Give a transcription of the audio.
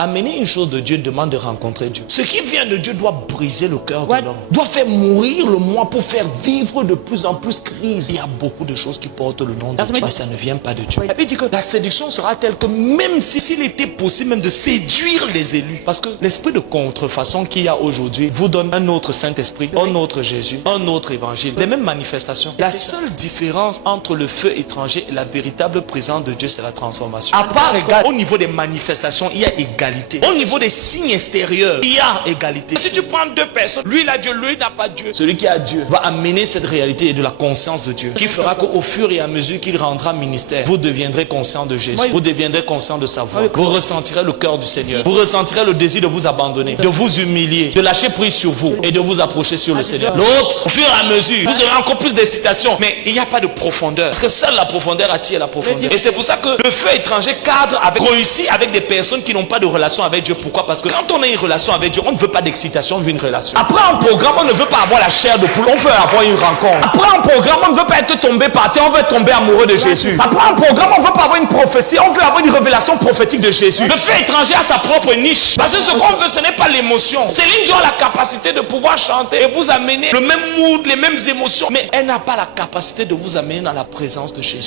Amener une chose de Dieu demande de rencontrer Dieu. Ce qui vient de Dieu doit briser le cœur de l'homme. Doit faire mourir le moi pour faire vivre de plus en plus crise. Il y a beaucoup de choses qui portent le nom de Dieu, mais ça ne vient pas de Dieu. Et puis il dit que la séduction sera telle que même s'il était possible même de séduire les élus, parce que l'esprit de contrefaçon qu'il y a aujourd'hui vous donne un autre Saint-Esprit, un autre Jésus, un autre évangile, les mêmes manifestations. La seule différence entre le feu étranger et la véritable présence de Dieu, c'est la transformation. À part égale, au niveau des manifestations, il y a égalité. Au niveau des signes extérieurs, il y a égalité. Si tu prends deux personnes, lui il a Dieu, lui n'a pas Dieu. Celui qui a Dieu va amener cette réalité et de la conscience de Dieu, qui fera qu'au fur et à mesure qu'il rendra ministère, vous deviendrez conscient de Jésus, vous deviendrez conscient de sa voix, vous ressentirez le cœur du Seigneur, vous ressentirez le désir de vous abandonner, de vous humilier, de lâcher prise sur vous et de vous approcher sur le Seigneur. L'autre, au fur et à mesure, vous aurez encore plus d'excitation, mais il n'y a pas de profondeur, parce que seule la profondeur attire la profondeur. Et c'est pour ça que le feu étranger cadre avec, réussit avec des personnes qui n'ont pas de relation avec Dieu. Pourquoi? Parce que quand on a une relation avec Dieu, on ne veut pas d'excitation, on veut une relation. Après un programme, on ne veut pas avoir la chair de poule, on veut avoir une rencontre. Après un programme, on ne veut pas être tombé par terre, on veut tomber amoureux de Jésus. Après un programme, on ne veut pas avoir une prophétie, on veut avoir une révélation prophétique de Jésus. Le feu étranger a sa propre niche. Parce que ce qu'on veut, ce n'est pas l'émotion. Céline Dion a la capacité de pouvoir chanter et vous amener le même mood, les mêmes émotions, mais elle n'a pas la capacité de vous amener dans la présence de Jésus.